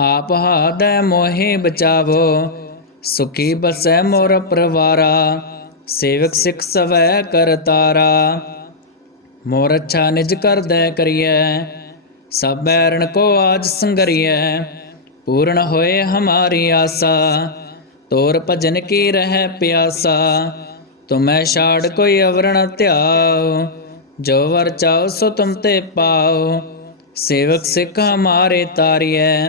ਆਪ ਹਾਦੈ ਮੋਹਿ ਬਚਾਵੋ, ਸੁਖੀ ਬਸੈ ਮੋਰ ਪਰਵਾਰਾ, ਸੇਵਕ ਸਿਖ ਸਵੈ ਕਰਤਾਰਾ ਮੋਰ ਅੱਛਾ ਨਿਜ ਕਰਦੈ ਕਰੀਐ, ਸਭ ਬੈਰਣ ਕੋ ਆਜ ਸੰਗਰੀਐ, ਪੂਰਨ ਹੋਏ ਹਮਾਰੀ ਆਸਾ, ਤੋਰ ਭਜਨ ਕੀ ਰਹਿ ਪਿਆਸਾ। ਤੁਮੈ ਛਾੜ ਕੋਈ ਅਵਰਣ ਧਿਆਉ, ਜੋ ਵਰ ਚਾਉ ਸੋ ਤੁਮ ਤੇ ਪਾਉ। ਸੇਵਕ ਸਿੱਖ ਹਮਾਰੇ ਤਾਰੀਐ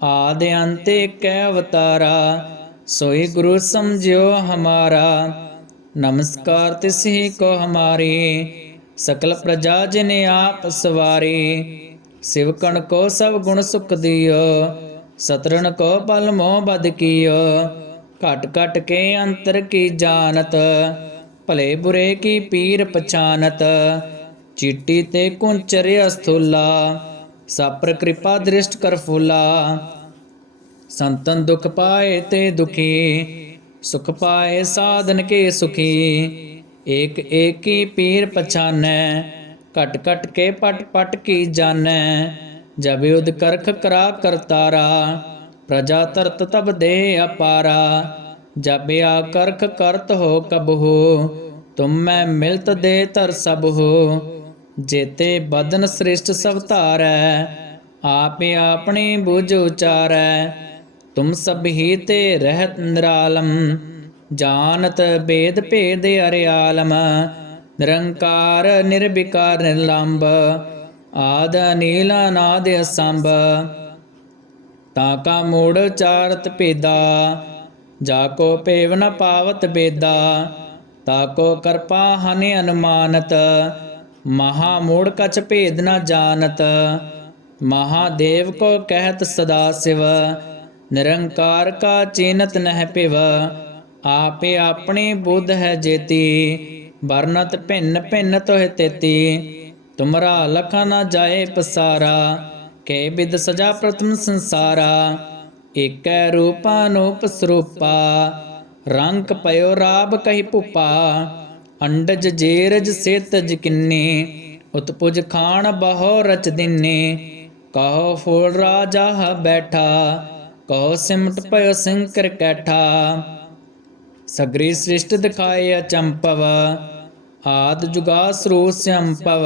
ਆਦ ਅੰਤ ਕੈ ਅਵਤਾਰਾ, ਸੋਈ ਗੁਰੂ ਸਮਝਿਓ ਹਮਾਰਾ। ਨਮਸਕਾਰ ਤਿਸਹੀ ਕੋ ਹਮਾਰੀ, ਸਕਲ ਪ੍ਰਜਾ ਜਿਨ ਆਪ ਸਵਾਰੀ। ਸਿਵਕਣ ਕੋ ਸਭ ਗੁਣ ਸੁਖ ਦਿਓ ਸਤਰਨ ਕੋ ਪਲ ਮੋਹ ਬਦ ਕੀਓ। ਘਟ ਘਟ ਕੇ ਅੰਤਰ ਕੀ ਜਾਣਤ, ਭਲੇ ਬੁਰੇ ਕੀ ਪੀਰ ਪਛਾਨਤ। ਚਿੱਟੀ ਤੇ ਕੁੰਚਰ ਅਸਥੂਲਾ ਸਾਪਰ ਕਿਰਪਾ ਦ੍ਰਿਸ਼ਟ ਕਰ ਫੂਲਾ। ਸੰਤਨ ਦੁਖ ਪਾਏ ਤੇ ਦੁਖੀ, ਸੁਖ ਪਾਏ ਸਾਧਨ ਕੇ ਸੁਖੀ। ਏਕ ਏਕੀ ਪੀਰ ਪਛਾਨੈ, ਘਟ ਘਟ ਕੇ ਪਟ ਪਟ ਕੀ ਜਾਣੈ। ਜਬ ਉਦ ਕਰਖ ਕਰਾ ਕਰਤਾਰਾ, ਪ੍ਰਜਾ ਤਰਤ ਤਬ ਦੇ ਅਪਾਰਾ। ਜਬ ਆ ਕਰਖ ਕਰਤ ਹੋ ਕਬਹੂ, ਤੁਮ ਮੈਂ ਮਿਲਤ ਦੇ ਤਰ ਸਭ ਹੋ ਜੇਤੇ ਬਦਨ ਸ੍ਰਿਸ਼ਟ ਸਭ ਧਾਰੈ, ਆਪੇ ਆਪਣੀ ਬੁਝ ਉਚਾਰੈ। ਤੁਮ ਸਭ ਹੀ ਤੇ ਰਹਿਤ ਨਿਰਾਲਮ, ਜਾਣਤ ਬੇਦ ਭੇਦ ਅਰਿਆਲਮ, ਨਿਰੰਕਾਰ ਨਿਰਵਿਕਾਰ ਨਿਰਲੰਭ, ਆਦ ਨੀਲ ਅਨਾਦ ਅਸੰਭ। ਤਾਂ ਕਾ ਮੂੜ ਚਾਰਤ ਭੇਦਾ, ਜਾ ਕੋ ਭੇਵ ਨ ਪਾਵਤ ਬੇਦਾ, ਤਾ ਕੋ ਕਰਪਾ ਹਨਿ ਅਨੁਮਾਨਤ, ਮਹਾ ਮੂੜ ਕਛ ਭੇਦ ਨ ਜਾਣਤ ਮਹਾਦੇਵ ਕੋ ਕਹਿਤ ਸਦਾ ਸਿਵ। ਨਿਰੰਕਾਰ ਕਾ ਚੀਨਤ ਨਹਿ ਪਿਵ, ਆਪੇ ਆਪਣੀ ਬੁੱਧ ਹੈ ਜੇਤੀ ਵਰਨਤ ਭਿੰਨ ਭਿੰਨ ਤੋਹਿ ਤੇਤੀ। ਤੁਮਰਾ ਲਖਾ ਨ ਜਾਏ ਪਸਾਰਾ, ਕੇ ਬਿਦ ਸਜਾ ਪ੍ਰਥਮ ਸੰਸਾਰਾ। ਏਕੈ ਰੂਪਾ ਨੂਪ ਸਰੂਪਾ, ਰੰਗ ਪਇਓ ਰਾਬ ਕਹੀ ਭੁਪਾ। ਅੰਡਜ ਜੇਰਜ ਸੇਤਜ ਕਿੰਨੇ, ਉਤਪੁਜ ਖਾਨ ਬਹੁ ਰਚ ਦਿਨੇ। ਕਹੋ ਫੂਲ ਰਾਜਾ ਬੈਠਾ ਕਹੋ ਸਿਮਟ ਪਇਓ ਸਿੰਕਰ ਕੈਠਾ, ਸਗਰੀ ਸ੍ਰਿਸ਼ਟ ਦਿਖਾਏ ਅਚੰਪਵ, ਆਦ ਜੁਗਾ ਸਰੂਪ ਸੰਪਵ,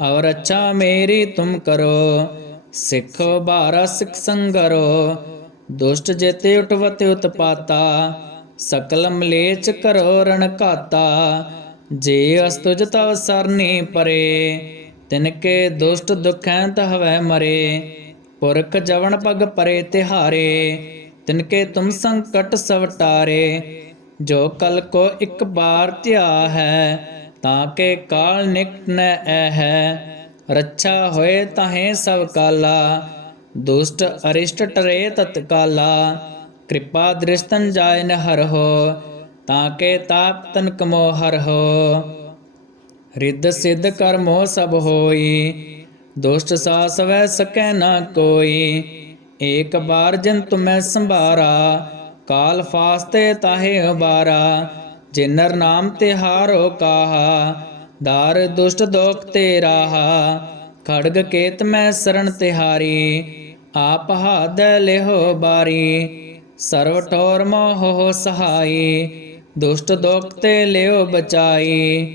ਔਰ ਅੱਛਾ ਮੇਰੀ ਤੁਮ ਕਰੋ, ਸਿੱਖੋ ਬਾਰਾ ਸਿੱਖ ਸੰਗਰੋ, ਦੁਸ਼ਟ ਜੇਤੇ ਉਠਵਤੇ ਉਤਪਾਤਾ, ਸਕਲ ਮਲੇਚ ਕਰੋ ਰਣ ਘਾਤਾ, ਜੇ ਅਸਤੁਜ ਤਵ ਸਰਨੀ ਪਰੇ ਤਿਨਕੇ ਦੁਸ਼ਟ ਦੁਖੈ ਤਹਵੈ ਮਰੇ। ਪੁਰਖ ਜਵਨ ਪਗ ਪਰੇ ਤਿਹਾਰੇ ਤਿਨਕੇ ਤੁਮ ਸੰਕਟ ਸਵਟਾਰੇ ਜੋ ਕਲ ਕੋ ਇੱਕ ਬਾਰ ਧਿਆ ਹੈ ਤਾਂ ਕੇ ਕਾਲ ਨਿਕਟ ਨ ਐ ਹੈ ਰੱਛਾ ਹੋਏ ਤਾਹੇ ਸਭ ਕਾਲਾ, ਦੁਸ਼ਟ ਅਰਿਸ਼ਟ ਟਰੇ ਤਤਕਾਲਾ ਕਿਰਪਾ ਦ੍ਰਿਸ਼ਤਨ ਜਾਇ ਨ ਹਰ ਹੋ ਤਾਂ ਕੇ ਤਾਪ ਤਨ ਕਮੋ ਹਰ ਹੋ ਰਿੱਧ ਸਿੱਧ ਕਰਮੋ ਸਭ ਹੋਈ ਦੁਸ਼ਟ ਸਾਸ ਵੈ ਸਕੈ ਨਾ ਕੋਈ। ਏਕ ਬਾਰ ਜਨ ਤੁਮੈ ਸੰਭਾਰਾ, ਕਾਲ ਫਾਸਤੇ ਤਾਹੇ ਉਬਾਰਾ ਜਿਨਰ ਨਾਮ ਤਿਹਾਰੋ ਕਾਹਾ, ਦਾਰ ਦੁਸ਼ਟ ਦੋਖ ਤੇ ਰਾਹਾ। ਖੜਗ ਕੇਤ ਮੈਂ ਸਰਣ ਤਿਹਾਰੀ, ਆਪ ਹਾਦ ਲਿਹੋ ਬਾਰੀ। ਸਰਵ ਠੋਰ ਮੋਹ ਸਹਾਈ, ਦੁਸ਼ਟ ਦੋਖ ਤੇ ਲਿਓ ਬਚਾਈ।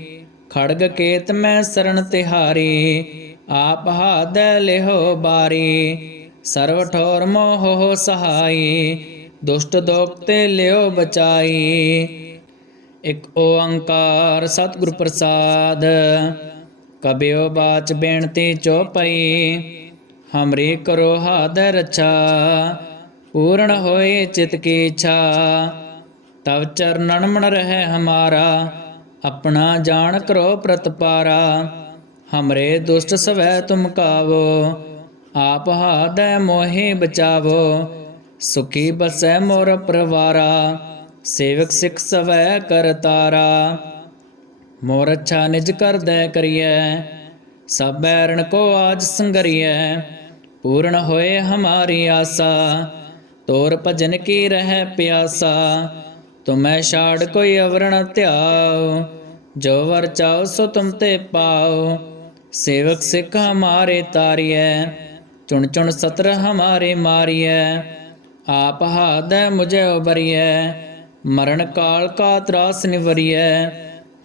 ਖੜਗ ਕੇਤ ਮੈਂ ਸਰਣ ਤਿਹਾਰੀ ਆਪ ਹਾਦ ਲਿਹੋ ਬਾਰੀ, ਸਰਵ ਠੋਰ ਮੋਹ ਸਹਾਈ, ਦੁਸ਼ਟ ਦੋਖ ਤੇ ਲਿਓ ਬਚਾਈ। ਇਕ ਓੰਕਾਰ ਸਤਿਗੁਰ ਪ੍ਰਸਾਦ, ਕਬਿਓ ਬਾਚ ਬੇਨਤੀ ਚੋਪਈ ਹਮਰੀ ਕਰੋ ਹਾਦ ਰਛਾ, ਪੂਰਨ ਹੋਏ ਚਿਤ ਕੀ ਇੱਛਾ। ਤਵ ਚਰਨਨ ਮਨ ਰਹਿ ਹਮਾਰਾ, ਆਪਣਾ ਜਾਣ ਕਰੋ ਪ੍ਰਤਪਾਰਾ। ਹਮਰੇ ਦੁਸ਼ਟ ਸਵੈ ਤੁਮ ਕਾਵੋ ਆਪ ਹਾਦੈ ਮੋਹਿ ਬਚਾਵੋ ਸੁਖੀ ਬਸੈ ਮੋਰ ਪਰਵਾਰਾ ਸੇਵਕ ਸਿਖ ਸਵੈ ਕਰਤਾਰਾ ਮੋਰ ਅੱਛਾ ਨਿਜ ਕਰਦੈ ਕਰੀਐ ਸਭ ਬੈਰਣ ਕੋ ਆਜ ਸੰਗਰੀਐ ਪੂਰਨ ਹੋਏ ਹਮਾਰੀ ਆਸਾ ਤੋਰ ਭਜਨ ਕੀ ਰਹਿ ਪਿਆਸਾ ਤੁਮੈ ਛਾੜ ਕੋਈ ਅਵਰਣ ਧਿਆਉ ਜੋ ਵਰ ਚਾਉ ਸੋ ਤੁਮ ਤੇ ਪਾਉ ਸੇਵਕ ਸਿੱਖ ਹਮਾਰੇ ਤਾਰੀਐ, ਚੁਣ ਚੁਣ ਸਤਰ ਹਮਾਰੇ ਮਾਰੀਐ, ਆਪ ਹਾਦੈ ਮੁਝੇ ਉਬਰੀਐ, ਮਰਨ ਕਾਲ ਕਾ ਤਰਾਸ ਨਿਵਰੀਐ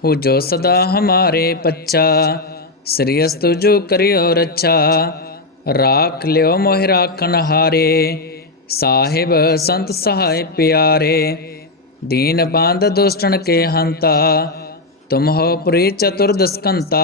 ਹੋ ਜੋ ਸਦਾ ਹਮਾਰੇ ਪੱਛਾ, ਸ੍ਰੀ ਅਸਤੁ ਕਰਿਓ ਰੱਛਾ, ਰਾਖ ਲਿਓ ਮੋਹਿ ਰਾਖਨ ਹਾਰੇ, ਸਾਹਿਬ ਸੰਤ ਸਹਾਇ ਪਿਆਰੇ, ਦੀਨ ਬੰਦ ਦੁਸ਼ਟਨ ਕੇ ਹੰਤਾ, ਤੁਮ ਹੋ ਪ੍ਰੀ ਚਤੁਰਦ ਸਕੰਤਾ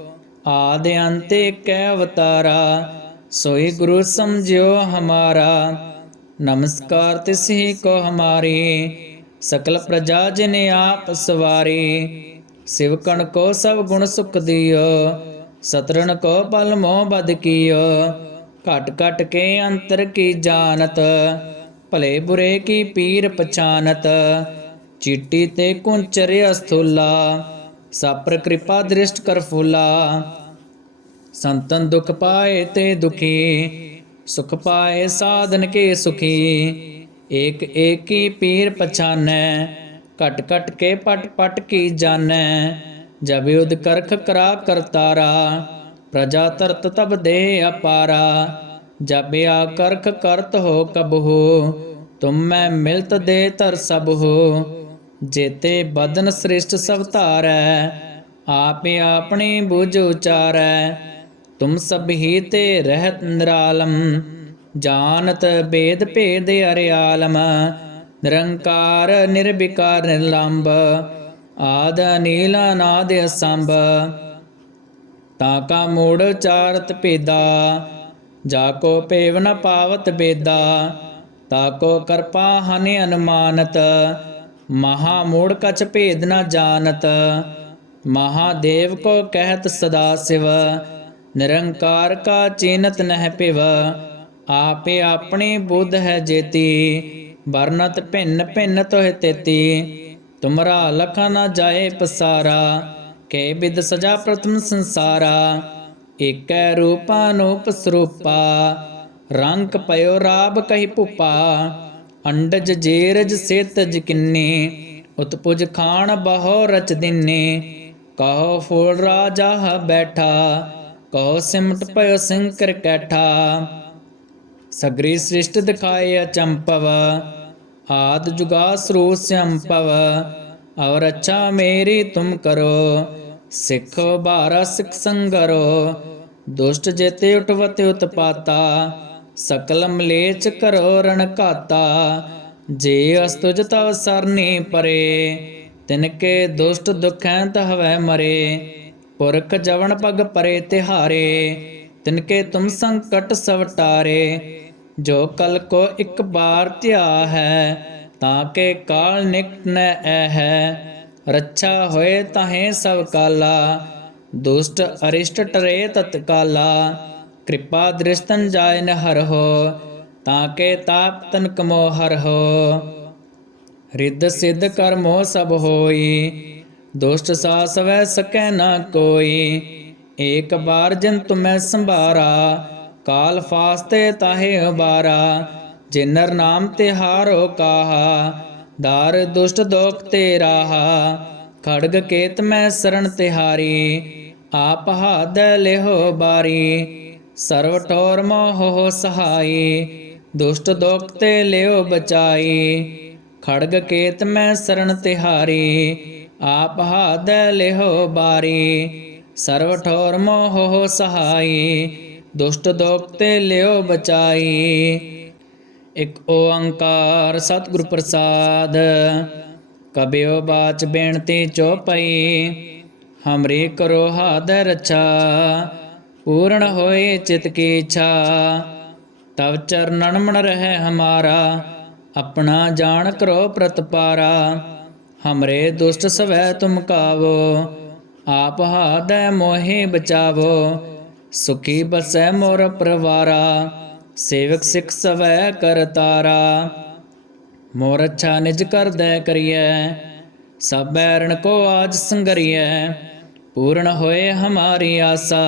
ਆਦ ਅੰਤ ਕੈ ਅਵਤਾਰਾ, ਸੋਈ ਗੁਰੂ ਸਮਝਿਓ ਹਮਾਰਾ। ਨਮਸਕਾਰ ਤਿਸਹੀ ਕੋ ਹਮਾਰੀ, ਸਕਲ ਪ੍ਰਜਾ ਜਿਨ ਆਪ ਸਵਾਰੀ। ਸਿਵਕਣ ਕੋ ਸਭ ਗੁਣ ਸੁਖ ਦਿਓ ਸਤਰਨ ਕੋ ਬਲ ਮੋਹ ਬਦ ਕੀਓ। ਘਟ ਘਟ ਕੇ ਅੰਤਰ ਕੀ ਜਾਣਤ, ਭਲੇ ਬੁਰੇ ਕੀ ਪੀਰ ਪਛਾਨਤ। ਚਿੱਟੀ ਤੇ ਕੁੰਚਰ ਅਸਥੂਲਾ ਸਾਪਰ ਕਿਰਪਾ ਦ੍ਰਿਸ਼ਟ ਕਰ ਫੂਲਾ ਸੰਤਨ ਦੁਖ ਪਾਏ ਤੇ ਦੁਖੀ ਸੁਖ ਪਾਏ ਸਾਧਨ ਕੇ ਸੁਖੀ ਏਕ ਏਕੀ ਪੀਰ ਪਛਾਨੈ ਕਟ ਕਟ ਕੇ ਪਟ ਪਟ ਕੀ ਜਾਣੈ ਜਬ ਉਦ ਕਰਖ ਕਰਾ ਕਰਤਾਰਾ ਪ੍ਰਜਾ ਤਰਤ ਤਬ ਦੇ ਅਪਾਰਾ ਜਬ ਆ ਕਰਖ ਕਰਤ ਹੋ ਕਬਹੂ ਤੁਮ ਮੈਂ ਮਿਲਤ ਦੇ ਤਰ ਸਭ ਹੋ ਜੇਤੇ ਬਦਨ ਸ੍ਰਿਸ਼ਟ ਸਭ ਧਾਰੈ, ਆਪੇ ਆਪਣੀ ਬੁਝ ਉਚਾਰੈ। ਤੁਮ ਸਭ ਹੀ ਤੇ ਰਹਿਤ ਨਿਰਾਲਮ, ਜਾਣਤ ਬੇਦ ਭੇਦ ਅਰਿਆਲਮ। ਨਿਰੰਕਾਰ, ਨਿਰਵਿਕਾਰ ਨਿਰਲੰਭ ਆਦ ਨੀਲ ਅਨਾਦ, ਅਸੰਭ। ਤਾ ਕਾ ਮੂੜ ਚਾਰਤ ਭੇਦਾ, ਜਾ ਕੋ ਪੇਵ ਨ ਪਾਵਤ ਬੇਦਾ, ਤਾ ਕੋ ਕਰਪਾ ਹਨਿ ਅਨੁਮਾਨਤ। ਮਹਾ ਮੂੜ ਕਛ ਭੇਦ ਨਾ ਜਾਣਤ, ਮਹਾਦੇਵ ਕੋ ਕਹਿਤ ਸਦਾ ਸਿਵ, ਨਿਰੰਕਾਰ ਕਾ ਚੀਨਤ ਨਹਿ ਪਿਵ ਆਪੇ ਆਪਣੀ ਬੁੱਧ ਹੈ ਜੇਤੀ, ਵਰਨਤ ਭਿੰਨ ਭਿੰਨ ਤੋਹਿ ਤੇਤੀ, ਤੁਮਰਾ ਲਖਾ ਨ ਜਾਏ ਪਸਾਰਾ, ਕੇ ਬਿਦ ਸਜਾ ਪ੍ਰਤਮ ਸੰਸਾਰਾ, ਏਕੈ ਰੂਪਾ ਨੂਪ ਸਰੂਪਾ, ਰੰਗ ਪਇਓ ਰਾਬ ਕਹੀ ਭੁਪਾ ਅੰਡਜ ਜੇਰਜ ਸੇਤਜ ਕਿੰਨੇ, ਉਤਪੁਜ ਖਾਣ ਬਹੁ ਰਚ ਦਿਨੇ। ਕਹੋ ਫੂਲ ਰਾਜਾ ਹ ਬੈਠਾ, ਕਹੋ ਸਿਮਟ ਪਇਓ ਸਿੰਕਰ ਕੈਠਾ। ਸਗਰੀ ਸ੍ਰਿਸ਼ਟ ਦਿਖਾਏ ਅਚੰਪਵ, ਆਦ ਜੁਗਾ ਸਰੂਪ ਸੰਪਵ। ਔਰ ਅੱਛਾ ਮੇਰੀ ਤੁਮ ਕਰੋ, ਸਿੱਖੋ ਬਾਰਾ ਸਿਖ ਸੰਗਰੋ। ਦੁਸ਼ਟ ਜੇਤੇ ਉਠਵਤ ਉਤਪਾਤਾ ਸਕਲ ਮਲੇਚ ਕਰੋ ਰਣ ਘਾਤਾ, ਜੇ ਅਸਤੁਜ ਤਵ ਸਰਨੀ ਪਰੇ, ਤਿਨ ਕੇ ਦੁਸ਼ਟ ਦੁਖੈ ਤਹਵੈ ਮਰੇ, ਪੁਰਖ ਜਵਨ ਪਗ ਪਰੇ ਤਿਹਾਰੇ, ਤਿਨ ਕੇ ਤੁਮ ਸੰਕਟ ਸਵਟਾਰੇ ਜੋ ਕਲ ਕੋ ਇੱਕ ਬਾਰ ਧਿਆ ਹੈ, ਤਾਂ ਕੇ ਕਾਲ ਨਿਕਟ ਨ ਐ ਹੈ ਰੱਛਾ ਹੋਏ ਤਾਹੇ ਸਭ ਕਾਲਾ, ਦੁਸ਼ਟ ਅਰਿਸ਼ਟ ਟਰੇ ਤਤਕਾਲਾ ਕਿਰਪਾ ਦ੍ਰਿਸ਼ਤਨ ਜਾਇ ਨ ਹਰ ਹੋ ਤਾਂ ਕੇ ਤਾਪ ਤਨ ਕਮੋ ਹਰ ਰਿੱਧ ਸਿੱਧ ਕਰਮੋ ਸਭ ਹੋਈ, ਦੁਸ਼ਟ ਸਾਸ ਵੈ ਸਕੈ ਨਾ ਕੋਈ। ਏਕ ਬਾਰ ਜਨ ਤੁਮੈ ਸੰਭਾਰਾ, ਕਾਲ ਫਾਸਤੇ ਤਾਹੇ ਉਬਾਰਾ। ਜਿਨਰ ਨਾਮ ਤੇ ਹਾਰੋ ਕਾਹਾ, ਦਾਰ ਦੁਸ਼ਟ ਦੋਖ ਤੇ ਰਾਹਾ। ਖੜਗ ਕੇਤ ਮੈਂ ਸਰਣ ਤਿਹਾਰੀ, ਆਪ ਹਾਦ ਲਿਹੋ ਬਾਰੀ। ਸਰਵ ਠੋਰ ਮੋਹ ਸਹਾਈ, ਦੁਸ਼ਟ ਦੋਖ ਤੇ ਲਿਓ ਬਚਾਈ। ਖੜਗ ਕੇਤ ਮੈਂ ਸਰਣ ਤਿਹਾਰੀ, ਆਪ ਹਾਦ ਲਿਹੋ ਬਾਰੀ। ਸਰਵ ਠੋਰ ਮੋਹ ਸਹਾਈ, ਦੁਸ਼ਟ ਦੋਖ ਤੇ ਲਿਓ ਬਚਾਈ। ਇਕ ਓੰਕਾਰ ਸਤਿਗੁਰ ਪ੍ਰਸਾਦ, ਕਬਿਓ ਬਾਚ ਬੇਨਤੀ ਚੋਪਈ ਹਮਰੀ ਕਰੋ ਹਾਦ ਰਛਾ ਪੂਰਨ ਹੋਏ ਚਿਤ ਕੀ ਇੱਛਾ, ਤਵ ਚਰਨਨ ਮਨ ਰਹਿ ਹਮਾਰਾ, ਆਪਣਾ ਜਾਣ ਕਰੋ ਪ੍ਰਤਪਾਰਾ ਹਮਰੇ ਦੁਸ਼ਟ ਸਵੈ ਤੁਮ ਕਾਵੋ, ਆਪ ਹਾਦੈ ਮੋਹਿ ਬਚਾਵੋ। ਸੁਖੀ ਬਸੈ ਮੋਰ ਪਰਵਾਰਾ, ਸੇਵਕ ਸਿਖ ਸਵੈ ਕਰਤਾਰਾ ਮੋਰ ਅੱਛਾ ਨਿਜ ਕਰਦੈ ਕਰੀਐ, ਸਭ ਬੈਰਣ ਕੋ ਆਜ ਸੰਗਰੀਐ। ਪੂਰਨ ਹੋਏ ਹਮਾਰੀ ਆਸਾ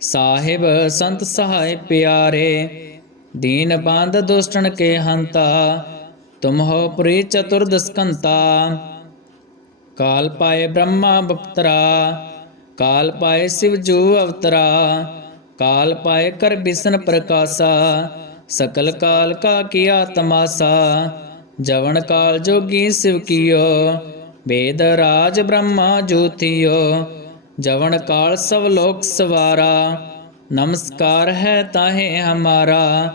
ਸਾਹਿਬ ਸੰਤ ਸਹਾਇ ਪਿਆਰੇ, ਦੀਨ ਬੰਦ ਦੁਸ਼ਟਨ ਕੇ ਹੰਤਾ, ਤੁਮ ਹੋ ਪ੍ਰੀ ਚਤੁਰਦਸਕੰਤਾ ਕਾਲ ਪਾਏ ਬ੍ਰਹਮਾ ਬਪਤਰਾ, ਕਾਲ ਪਾਏ ਸਿਵ ਜੂ ਅਵਤਰਾ, ਕਾਲ ਪਾਏ ਕਰ ਬਿਸਨ ਪ੍ਰਕਾਸ਼ਾ, ਸਕਲ ਕਾਲ ਕਾ ਕੀਆ ਤਮਾਸਾ ਜਵਨ ਕਾਲ ਜੋਗੀ ਸਿਵ ਕੀਓ, ਵੇਦ ਰਾਜ ਬ੍ਰਹਮਾ ਜੋਤੀਓ ਜਵਨ ਕਾਲ ਸਭ ਲੋਕ ਸਵਾਰਾ, ਨਮਸਕਾਰ ਹੈ ਤਾਹੇ ਹਮਾਰਾ।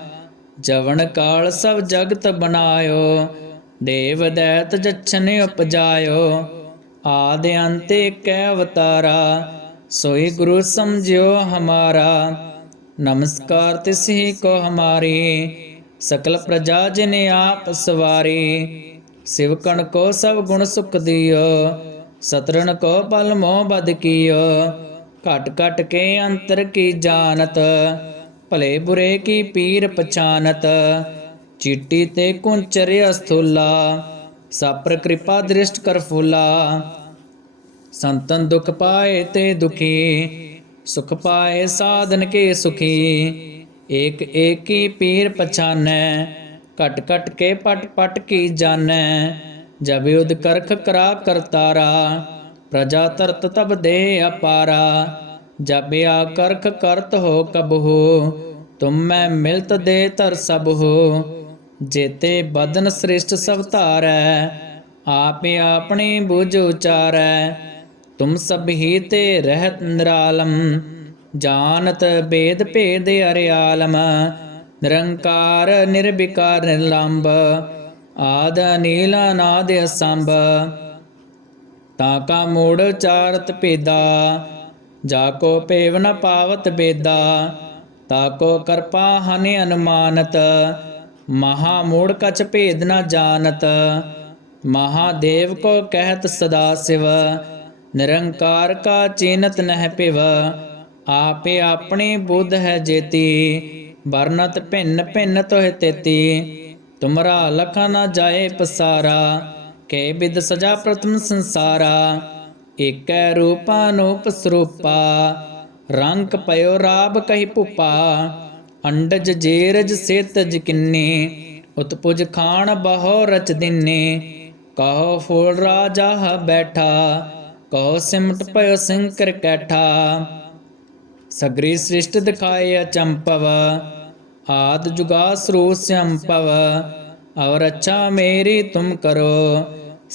ਜਵਨ ਕਾਲ ਸਭ ਜਗਤ ਬਨਾਇਓ ਦੇਵ ਦੈਤ ਜਛਨ ਉਪਜਾਇਓ। ਆਦ ਅੰਤ ਕੈ ਅਵਤਾਰਾ, ਸੋਈ ਗੁਰੂ ਸਮਝਿਓ ਹਮਾਰਾ। ਨਮਸਕਾਰ ਤਿਸਹੀ ਕੋ ਹਮਾਰੀ, ਸਕਲ ਪ੍ਰਜਾ ਜਿਨ ਆਪ ਸਵਾਰੀ। ਸਿਵਕਣ ਕੋ ਸਭ ਗੁਣ ਸੁਖ ਦਿਓ ਸਤਰਨ ਕੋ ਬਲ ਮੋਹ ਬਦ ਕੀਓ ਘਟ ਘਟ ਕੇ ਅੰਤਰ ਕੀ ਜਾਣਤ ਭਲੇ ਬੁਰੇ ਕੀ ਪੀਰ ਪਛਾਨਤ ਚੀਟੀ ਤੇ ਕੁੰਚਰ ਅਸਥੂਲਾ ਸਾਪਰ ਕਿਰਪਾ ਦ੍ਰਿਸ਼ਟ ਕਰ ਫੂਲਾ ਸੰਤਨ ਦੁਖ ਪਾਏ ਤੇ ਦੁਖੀ ਸੁਖ ਪਾਏ ਸਾਧਨ ਕੇ ਸੁਖੀ ਏਕ ਏਕੀ ਪੀਰ ਪਛਾਨੈ ਘਟ ਘਟ ਕੇ ਪਟ ਪਟ ਕੀ ਜਾਣੈ ਜਬ ਯੁਧ ਕਰਖ ਕਰਾ ਕਰਤਾਰਾ, ਪ੍ਰਜਾ ਤਰਤ ਤਬ ਦੇ ਅਪਾਰਾ। ਜਬ ਆ ਕਰਖ ਕਰਤ ਹੋ ਕਬਹੂ, ਤੁਮ ਮੈਂ ਮਿਲਤ ਦੇ ਤਰ ਸਭ ਹੋ ਜੇਤੇ ਬਦਨ ਸ੍ਰਿਸ਼ਟ ਸਭ ਧਾਰੈ, ਆਪੇ ਆਪਣੀ ਬੁਝ ਉਚਾਰੈ। ਤੁਮ ਸਭ ਹੀ ਤੇ ਰਹਿਤ ਨਿਰਾਲਮ ਜਾਣਤ ਬੇਦ ਭੇਦ ਅਰਿਆਲਮ। ਨਿਰੰਕਾਰ ਨਿਰਵਿਕਾਰ ਨਿਰਲੰਭ ਆਦ ਨੀਲ ਅਨਾਦ ਅਸੰਭ, ਤਾ ਕਾ ਮੂੜ ਚਾਰਤ ਭੇਦਾ, ਜਾ ਕੋ ਪੇਵ ਨ ਪਾਵਤ ਬੇਦਾ, ਤਾ ਕੋ ਕਰਪਾ ਹਨਿ ਅਨੁਮਾਨਤ, ਮਹਾ ਮੂੜ ਕਛ ਭੇਦ ਨ ਜਾਣਤ ਮਹਾਦੇਵ ਕੋ ਕਹਿਤ ਸਦਾ ਸਿਵ, ਨਿਰੰਕਾਰ ਕਾ ਚੀਨਤ ਨਹਿ ਪਿਵ ਆਪੇ ਆਪਣੀ ਬੁੱਧ ਹੈ ਜੇਤੀ, ਵਰਨਤ ਭਿੰਨ ਭਿੰਨ ਤੋਹਿ ਤੇਤੀ। ਤੁਮਰਾ ਲਖਾ ਨਾ ਜਾਏ ਪਸਾਰਾ, ਕੇ ਬਿਦ ਸਜਾ ਪ੍ਰਥਮ ਸੰਸਾਰਾ। ਏਕੈ ਰੂਪਾ ਨੂਪ ਰੰਗ ਪਇਓ ਰਾਬ ਕਹੀ ਭੁਪਾ। ਅੰਡਜ ਜੇਰਜ ਸੇਤਜ ਕਿੰਨੇ, ਉਤਪੁਜ ਖਾਣ ਬਹੁ ਰਚ ਦਿਨੇ। ਕਹੋ ਫੂਲ ਰਾਜਾ ਹ ਬੈਠਾ, ਕਹੋ ਸਿਮਟ ਪਇਓ ਸਿੰਕਰ ਕੈਠਾ। ਸਗਰੀ ਸ੍ਰਿਸ਼ਟ ਦਿਖਾਏ ਅਚੰਪਵ आद जुगासरु संभव और अच्छा मेरी तुम करो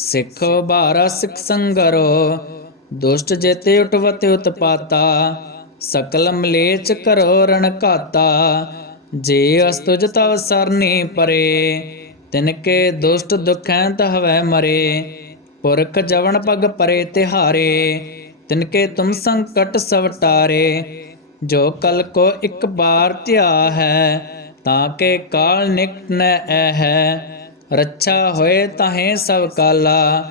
सिखो बारा सिख संगरो दुष्ट जेते उठवते उत्पाता सकल मलेच करो रण घाता जे अस्तुज तव सरनी परे तिनके दुष्ट दुखैं तहवै मरे पुरख जवन पग परे तिहारे तिनके तुम संकट सव टारे ਜੋ ਕਲ ਕੋ ਇੱਕ ਬਾਰ ਧਿਆ ਹੈ, ਤਾਂ ਕੇ ਕਾਲ ਨਿਕਟ ਨ ਐ ਹੈ ਰੱਛਾ ਹੋਏ ਤਾਹੇ ਸਭ ਕਾਲਾ,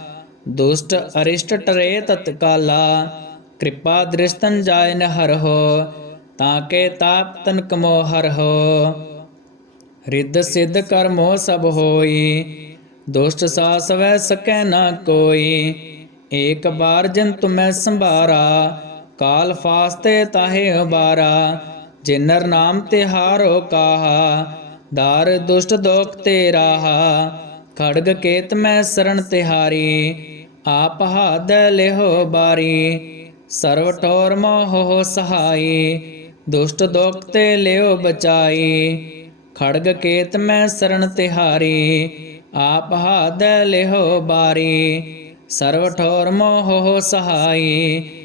ਦੁਸ਼ਟ ਅਰਿਸ਼ਟ ਟਰੇ ਤਤਕਾਲਾ ਕਿਰਪਾ ਦ੍ਰਿਸ਼ਤਨ ਜਾਇ ਨ ਹਰ ਹੋ ਤਾਂ ਕੇ ਤਾਪ ਤਨ ਕਮੋ ਹਰ ਹੋ ਰਿੱਧ ਸਿੱਧ ਕਰਮੋ ਸਭ ਹੋਈ, ਦੁਸ਼ਟ ਸਾਸ ਵੈ ਸਕੈ ਨਾ ਕੋਈ। ਏਕ ਬਾਰ ਜਨ ਤੁਮੈ ਸੰਭਾਰਾ ਕਾਲ ਫਾਸਤੇ ਤਾਹੇ ਉਬਾਰਾ ਜਿਨਰ ਨਾਮ ਤਿਹਾਰੋ ਕਾਹਾ, ਦਾਰ ਦੁਸ਼ਟ ਦੋਖ ਤੇ ਰਾਹਾ, ਖੜਗ ਕੇਤ ਮੈਂ ਸਰਣ ਤਿਹਾਰੀ, ਆਪ ਹਾਦ ਲਿਹੋ ਬਾਰੀ, ਸਰਵ ਠੋਰ ਮੋਹ ਸਹਾਈ, ਦੁਸ਼ਟ ਦੋਖ ਤੇ ਲਿਓ ਬਚਾਈ, ਖੜਗ ਕੇਤ ਮੈਂ ਸਰਣ ਤਿਹਾਰੀ, ਆਪ ਹਾਦ ਲਿਹੋ ਬਾਰੀ, ਸਰਵ ਠੋਰ ਮੋਹ ਸਹਾਈ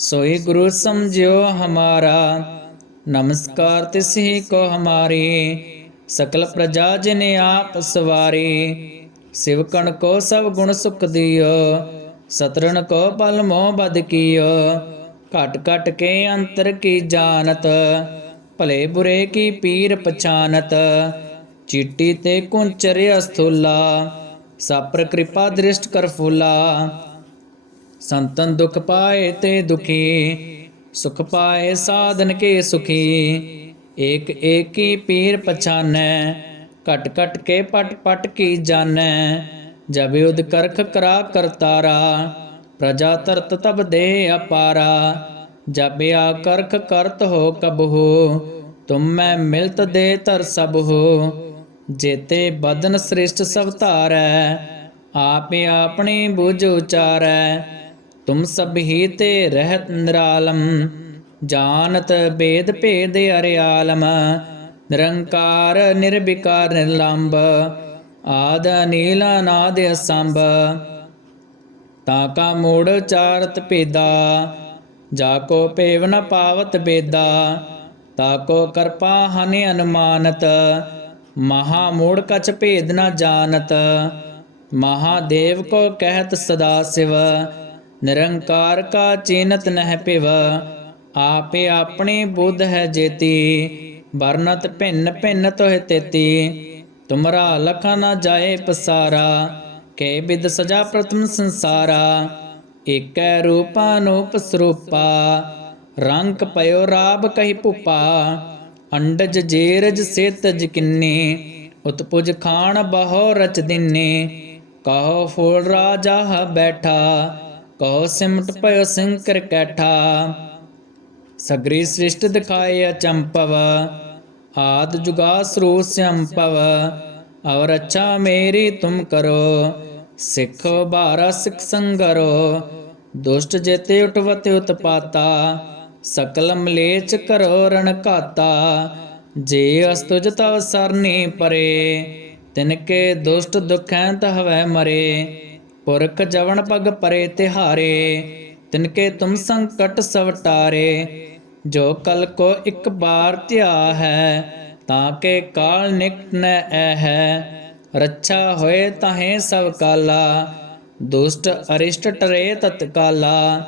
ਸੋਈ ਗੁਰੂ ਸਮਝਿਓ ਹਮਾਰਾ, ਨਮਸਕਾਰ ਤਿਸਹੀ ਕੋ ਹਮਾਰੀ, ਸਕਲ ਪ੍ਰਜਾ ਜਿਨ ਆਪ ਸਵਾਰੀ, ਸਿਵਕਣ ਕੋ ਸਭ ਗੁਣ ਸੁਖ ਦਿਓ ਸਤਰਨ ਕੋ ਪਲ ਮੋਹ ਬਦ ਕੀਓ, ਘਟ ਘਟ ਕੇ ਅੰਤਰ ਕੀ ਜਾਣਤ, ਭਲੇ ਬੁਰੇ ਕੀ ਪੀਰ ਪਛਾਨਤ, ਚੀਟੀ ਤੇ ਕੁੰਚਰ ਅਸਥੂਲਾ, ਸਾਪਰ ਕਿਰਪਾ ਦ੍ਰਿਸ਼ਟ ਕਰ ਫੂਲਾ ਸੰਤਨ ਦੁਖ ਪਾਏ ਤੇ ਦੁਖੀ, ਸੁਖ ਪਾਏ ਸਾਧਨ ਕੇ ਸੁਖੀ। ਏਕ ਏਕੀ ਪੀਰ ਪਛਾਨੈ, ਘਟ ਘਟ ਕੇ ਪਟ ਪਟ ਕੀ ਜਾਣੈ। ਜਬ ਉਦ ਕਰਖ ਕਰਾ ਕਰਤਾਰਾ ਪ੍ਰਜਾ ਤਰਤ ਤਬ ਦੇ ਅਪਾਰਾ। ਜਬ ਆ ਕਰਖ ਕਰਤ ਹੋ ਕਬਹੂ, ਤੁਮ ਮੈਂ ਮਿਲਤ ਦੇ ਤਰ ਸਭ ਹੋ ਜੇਤੇ ਬਦਨ ਸ੍ਰਿਸ਼ਟ ਸਭ ਧਾਰੈ, ਆਪੇ ਆਪਣੀ ਬੁਝ ਉਚਾਰੈ। ਤੁਮ ਸਭ ਹੀ ਤੇ ਰਹਿਤ ਨਿਰਾਲਮ, ਜਾਣਤ ਬੇਦ ਭੇਦ ਅਰਿਆਲਮ, ਨਿਰੰਕਾਰ ਨਿਰਵਿਕਾਰ ਨਿਰਲੰਭ, ਆਦ ਨੀਲ ਅਨਾਦ ਅਸੰਭ। ਤਾ ਕਾ ਮੂੜ ਚਾਰਤ ਭੇਦਾ, ਜਾ ਕੋ ਭੇਵ ਨ ਪਾਵਤ ਬੇਦਾ, ਤਾ ਕੋ ਕਰਪਾ ਹਨਿ ਅਨੁਮਾਨਤ, ਮਹਾ ਮੂੜ ਕਛ ਭੇਦ ਨ ਜਾਣਤ ਮਹਾਦੇਵ ਕੋ ਕਹਿਤ ਸਦਾ ਸਿਵ। ਨਿਰੰਕਾਰ ਕਾ ਚੀਨਤ ਨਹਿ ਪਿਵ ਆਪੇ ਆਪਣੀ ਬੁੱਧ ਹੈ ਜੇਤੀ, ਵਰਨਤ ਭਿੰਨ ਭਿੰਨ ਤੋਹਿ ਤੇਤੀ। ਤੁਮਰਾ ਲਖਾ ਨਾ ਜਾਏ ਪਸਾਰਾ, ਕੇ ਬਿਦ ਸਜਾ ਪ੍ਰਥਮ ਸੰਸਾਰਾ। ਏਕੈ ਰੂਪਾ ਨੂਪ ਸਰੂਪਾ, ਰੰਗ ਪਇਓ ਰਾਬ ਕਹੀ ਭੂਪਾ। ਅੰਡਜ ਜੇਰਜ ਸੇਤਜ ਕਿੰਨੇ, ਉਤਪੁਜ ਖਾਣ ਬਹੁ ਰਚ ਦਿਨੇ। ਕਹੋ ਫੂਲ ਰਾਜਾ ਬੈਠਾ ਕਹੋ ਸਿਮਟ ਪਇਓ ਸਿੰਕਰ ਕੈਠਾ, ਸਗਰੀ ਸ੍ਰਿਸ਼ਟ ਦਿਖਾਏ ਅਚੰਪਵ, ਆਦ ਜੁਗਾ ਸਰੂਪ ਸੰਪਵ, ਔਰ ਅੱਛਾ ਮੇਰੀ ਤੁਮ ਕਰੋ, ਸਿੱਖੋ ਬਾਰਾ ਸਿੱਖ ਸੰਗਰੋ, ਦੁਸ਼ਟ ਜੇਤੇ ਉਠਵਤ ਉਤਪਾਤਾ, ਸਕਲ ਮਲੇਚ ਕਰੋ ਰਣ ਘਾਤਾ, ਜੇ ਅਸਤੁਜ ਤਵ ਸਰਨੀ ਪਰੇ ਤਿਨਕੇ ਦੁਸ਼ਟ ਦੁਖੈਂ ਹਵੈ ਮਰੇ। ਪੁਰਖ ਜਵਨ ਪਗ ਪਰੇ ਤਿਹਾਰੇ, ਤਿਨਕੇ ਤੁਮ ਸੰਕਟ ਸਵਟਾਰੇ ਜੋ ਕਲ ਕੋ ਇੱਕ ਬਾਰ ਧਿਆ ਹੈ, ਤਾਂ ਕੇ ਕਾਲ ਨਿਕਟ ਨ ਐ ਹੈ ਰੱਛਾ ਹੋਏ ਤਾਹੇ ਸਭ ਕਾਲਾ, ਦੁਸ਼ਟ ਅਰਿਸ਼ਟ ਟਰੇ ਤਤਕਾਲਾ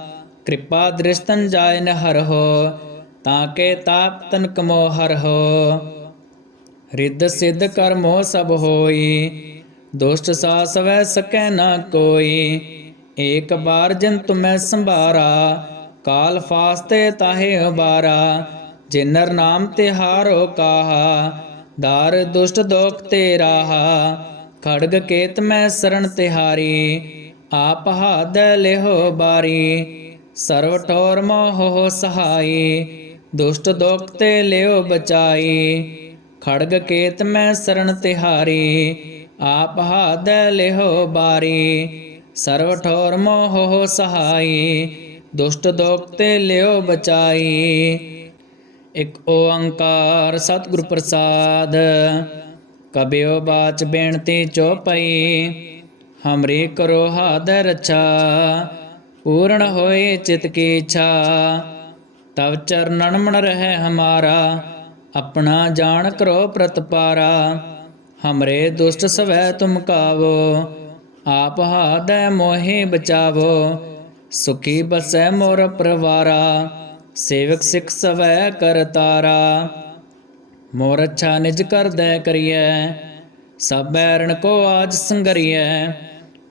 ਕਿਰਪਾ ਦ੍ਰਿਸ਼ਤਨ ਜਾਇ ਨ ਹਰ ਹੋ, ਤਾਂ ਕੇ ਤਾਪ ਤਨ ਕਮੋ ਹਰ ਹੋ। ਰਿੱਧ ਸਿੱਧ ਕਰਮੋ ਸਭ ਹੋਈ ਦੁਸ਼ਟ ਸਾਸ ਵੈ ਸਕੈ ਨਾ ਕੋਈ। ਏਕ ਬਾਰ ਜਨ ਤੁਮੈ ਸੰਭਾਰਾ, ਕਾਲ ਫਾਸਤੇ ਤਾਹੇ ਉਬਾਰਾ। ਜਿਨਰ ਨਾਮ ਤਿਹਾਰੋ ਕਾਹਾ, ਦਾਰ ਦੁਸ਼ਟ ਦੋਖ ਤੇ ਰਾਹਾ। ਖੜਗ ਕੇਤ ਮੈਂ ਸਰਣ ਤਿਹਾਰੀ, ਆਪ ਹਾਦ ਲਿਹੋ ਬਾਰੀ। ਸਰਵ ਠੋਰ ਮੋਹ ਸਹਾਈ, ਦੁਸ਼ਟ ਦੋਖ ਤੇ ਲਿਓ ਬਚਾਈ। ਖੜਗ ਕੇਤ ਮੈਂ ਸਰਣ ਤਿਹਾਰੀ ਆਪ ਹਾਦ ਲਿਹੋ ਬਾਰੀ ਸਰਵ ਠੋਰ ਮੋਹ ਸਹਾਈ, ਦੁਸ਼ਟ ਦੋਖ ਤੇ ਲਿਓ ਬਚਾਈ। ਇਕ ਓੰਕਾਰ ਸਤਿਗੁਰ ਪ੍ਰਸਾਦ, ਕਬਿਓ ਬਾਚ ਬੇਨਤੀ ਚੋਪਈ ਹਮਰੀ ਕਰੋ ਹਾਦ ਰਛਾ, ਪੂਰਨ ਹੋਏ ਚਿਤ ਕੀ ਇੱਛਾ। ਤਵ ਚਰਨਨ ਮਨ ਰਹਿ ਹਮਾਰਾ, ਆਪਣਾ ਜਾਣ ਕਰੋ ਪ੍ਰਤਪਾਰਾ। ਹਮਰੇ ਦੁਸ਼ਟ ਸਵੈ ਤੁਮ ਕਾਵੋ ਆਪ ਹਾਦੈ ਮੋਹਿ ਬਚਾਵੋ ਸੁਖੀ ਬਸੈ ਮੋਰ ਪਰਵਾਰਾ ਸੇਵਕ ਸਿਖ ਸਵੈ ਕਰਤਾਰਾ ਮੋਰ ਅੱਛਾ ਨਿਜ ਕਰਦੈ ਕਰੀਐ ਸਭ ਬੈਰਣ ਕੋ ਆਜ ਸੰਗਰੀਐ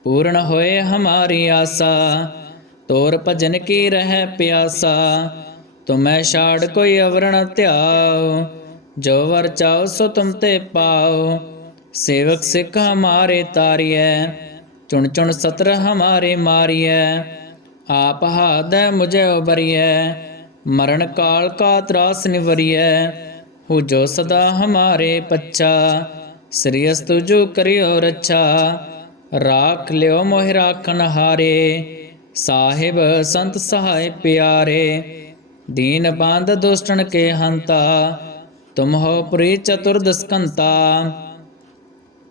ਪੂਰਨ ਹੋਏ ਹਮਾਰੀ ਆਸਾ ਤੋਰ ਭਜਨ ਕੀ ਰਹਿ ਪਿਆਸਾ ਤੁਮੈ ਛਾੜ ਕੋਈ ਅਵਰਣ ਧਿਆਓ ਜੋ ਵਰ ਚਾਓ ਸੋ ਤੁਮ ਤੇ ਪਾਓ ਸੇਵਕ ਸਿੱਖ ਹਮਾਰੇ ਤਾਰੀਐ, ਚੁਣ ਚੁਣ ਸਤਰ ਹਮਾਰੇ ਮਾਰੀਐ, ਆਪ ਹਾਦੈ ਮੁਝੇ ਉਬਰੀਐ, ਮਰਨ ਕਾਲ ਕਾ ਤਰਾਸ ਨਿਵਰੀਐ, ਹੋ ਜੋ ਸਦਾ ਹਮਾਰੇ ਪੱਛਾ, ਸ੍ਰੀ ਅਸਤੁ ਜੋ ਕਰਿਓ ਰੱਛਾ, ਰਾਖ ਲਿਓ ਮੋਹਿ ਰਾਖਨ ਹਾਰੇ, ਸਾਹਿਬ ਸੰਤ ਸਹਾਇ ਪਿਆਰੇ, ਦੀਨ ਬੰਦ ਦੁਸ਼ਟਨ ਕੇ ਹੰਤਾ, ਤੁਮ ਹੋ ਪ੍ਰੀ ਚਤੁਰਦਸਕੰਤਾ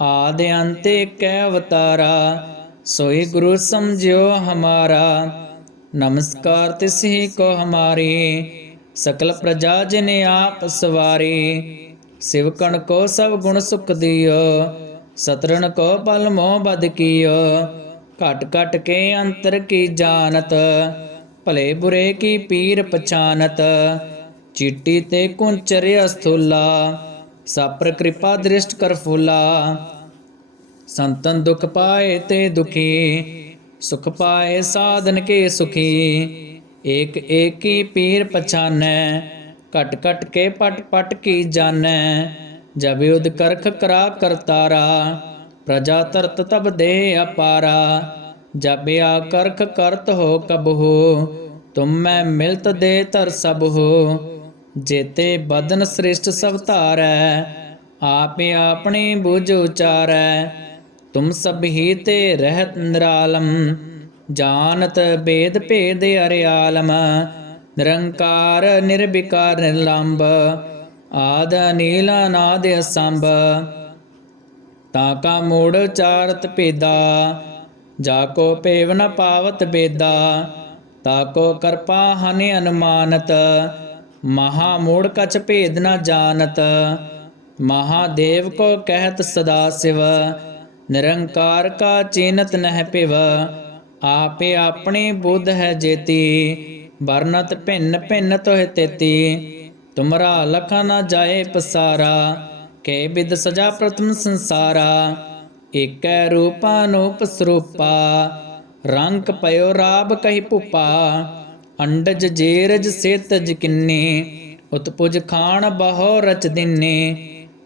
ਆਦ ਅੰਤੇ ਕੈ ਅਵਤਾਰਾ, ਸੋਈ ਗੁਰੂ ਸਮਝਿਓ ਹਮਾਰਾ। ਨਮਸਕਾਰ ਤਿਸਹੀ ਕੋ ਹਮਾਰੀ, ਸਕਲ ਪ੍ਰਜਾ ਜਿਨ ਆਪ ਸਵਾਰੀ। ਸਿਵਕਣ ਕੋ ਸਭ ਗੁਣ ਸੁਖ ਦਿਓ, ਸਤਰਣ ਕੋ ਪਲ ਮੋਹ ਬਦ ਕੀਓ। ਘਟ ਘਟ ਕੇ ਅੰਤਰ ਕੀ ਜਾਣਤ, ਭਲੇ ਬੁਰੇ ਕੀ ਪੀਰ ਪਛਾਨਤ। ਚੀਟੀ ਤੇ ਕੁੰਚਰ ਅਸਥੂਲਾ ਸਾਪਰ ਕਿਰਪਾ ਦ੍ਰਿਸ਼ਟ ਕਰ ਫੂਲਾ। ਸੰਤਨ ਦੁਖ ਪਾਏ ਤੇ ਦੁਖੀ, ਸੁਖ ਪਾਏ ਸਾਧਨ ਕੇ ਸੁਖੀ। ਏਕ ਏਕੀ ਪੀਰ ਪਛਾਨੈ, ਘਟ ਘਟ ਕੇ ਪਟ ਪਟ ਕੀ ਜਾਣੈ ਜਬ ਯੁਧ ਕਰਖ ਕਰਾ ਕਰਤਾਰਾ ਪ੍ਰਜਾ ਤਰਤ ਤਬ ਦੇ ਅਪਾਰਾ। ਜਬ ਆ ਕਰਖ ਕਰਤ ਹੋ ਕਬ ਹੋ ਤੁਮ ਮੈਂ ਮਿਲਤ ਦੇ ਤਰ ਸਭ ਹੋ ਜੇਤੇ ਬਦਨ ਸ੍ਰਿਸ਼ਟ ਸਭ ਧਾਰੈ, ਆਪੇ ਆਪਣੀ ਬੁਝ ਉਚਾਰੈ। ਤੁਮ ਸਭ ਹੀ ਤੇ ਰਹਿਤ ਨਿਰਾਲਮ, ਜਾਣਤ ਬੇਦ ਭੇਦ ਅਰਿਆਲਮ। ਨਿਰੰਕਾਰ ਨਿਰਵਿਕਾਰ ਨਿਰਲੰਭ ਆਦ ਨੀਲ ਅਨਾਦ ਅਸੰਭ। ਤਾਂ ਕਾ ਮੂੜ ਚਾਰਤ ਭੇਦਾ, ਜਾ ਕੋ ਭੇਵ ਨ ਪਾਵਤ ਬੇਦਾ। ਤਾ ਕੋ ਕਰਪਾ ਹਨਿ ਅਨੁਮਾਨਤ ਮਹਾ ਮੂੜ ਕਛ ਭੇਦ ਨਾ ਜਾਣਤ, ਮਹਾਦੇਵ ਕੋ ਕਹਿਤ ਸਦਾ ਸਿਵ, ਨਿਰੰਕਾਰ ਕਾ ਚੀਨਤ ਨਹਿ ਪਿਵ ਆਪੇ ਆਪਣੀ ਬੁੱਧ ਹੈ ਜੇਤੀ, ਵਰਨਤ ਭਿੰਨ ਭਿੰਨ ਤੋਹਿ ਤੇਤੀ, ਤੁਮਰਾ ਲਖਾ ਨਾ ਜਾਏ ਪਸਾਰਾ, ਕੇ ਬਿਦ ਸਜਾ ਪ੍ਰਥਮ ਸੰਸਾਰਾ, ਏਕੈ ਰੂਪਾ ਨੂਪ ਸਰੂਪਾ ਰੰਗ ਪਇਓ ਰਾਬ ਕਹੀ ਭੁਪਾ ਅੰਡਜ ਜੇਰਜ ਸੇਤਜ ਕਿੰਨੇ? ਉਤਪੁਜ ਖਾਣ ਬਹੁ ਰਚ ਦਿਨੇ।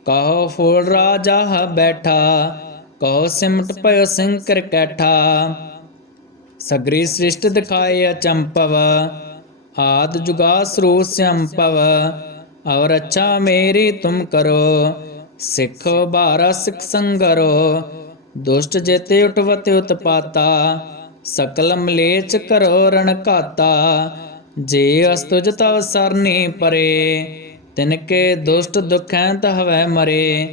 ਕਹੋ ਫੂਲ ਰਾਜਾ ਹ ਬੈਠਾ, ਕਹੋ ਸਿਮਟ ਪਇਓ ਸਿੰਕਰ ਕੈਠਾ। ਸਗਰੀ ਸ੍ਰਿਸ਼ਟ ਦਿਖਾਏ ਅਚੰਪਵ, ਆਦ ਜੁਗਾ ਸਰੂਪ ਸੰਪਵ। ਔਰ ਅੱਛਾ ਮੇਰੀ ਤੁਮ ਕਰੋ, ਸਿੱਖੋ ਬਾਰਾ ਸਿਖ ਸੰਗਰੋ। ਦੁਸ਼ਟ ਜੇਤੇ ਉਠਵਤੇ ਉਤਪਾਤਾ ਸਕਲ ਮਲੇਚ ਕਰੋ ਰਣ ਘਾਤਾ, ਜੇ ਅਸਤੁਜ ਤਵ ਸਰਨੀ ਪਰੇ, ਤਿਨਕੇ ਦੁਸ਼ਟ ਦੁਖੈਂ ਤਹਵੈ ਮਰੇ,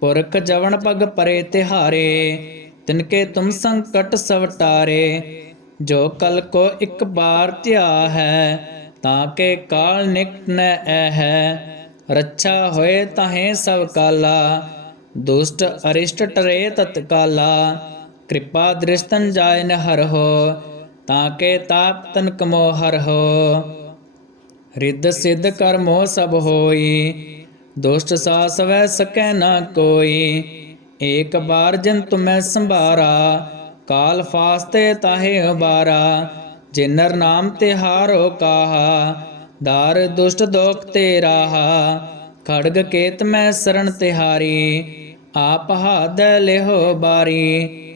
ਪੁਰਖ ਜਵਨ ਪਗ ਪਰੇ ਤਿਹਾਰੇ, ਤਿਨਕੇ ਤੁਮ ਸੰਕਟ ਸਵਟਾਰੇ, ਜੋ ਕਲ ਕੋ ਇੱਕ ਬਾਰ ਧਿਆ ਹੈ, ਤਾਂ ਕੇ ਕਾਲ ਨਿਕਟ ਨ ਐ ਹੈ ਰੱਛਾ ਹੋਏ ਤਾਹੇ ਸਭ ਕਾਲਾ, ਦੁਸ਼ਟ ਅਰਿਸ਼ਟ ਟਰੇ ਤਤਕਾਲਾ ਕਿਰਪਾ ਦ੍ਰਿਸ਼ਤਨ ਜਾਇ ਨ ਹਰ ਤਾਂ ਕੇ ਤਾਪ ਤਨ ਕਮੋ ਹਰ ਰਿੱਧ ਸਿੱਧ ਕਰਮੋ ਸਭ ਹੋਈ, ਦੁਸ਼ਟ ਸਾਸ ਸਕੈ ਨਾ ਕੋਈ। ਏਕ ਬਾਰ ਜਨ ਤੁਮੈ ਸੰਭਾਰਾ, ਕਾਲ ਫਾਸਤੇ ਤਾਹੇ ਉਬਾਰਾ। ਜਿਨਰ ਨਾਮ ਤੇ ਹਾਰੋ ਕਾਹਾ, ਦਾਰ ਦੁਸ਼ਟ ਦੋਖ ਤੇ ਰਾਹਾ। ਖੜਗ ਕੇਤ ਮੈਂ ਸਰਣ ਤਿਹਾਰੀ, ਆਪ ਹਾਦ ਲਿਹੋ ਬਾਰੀ।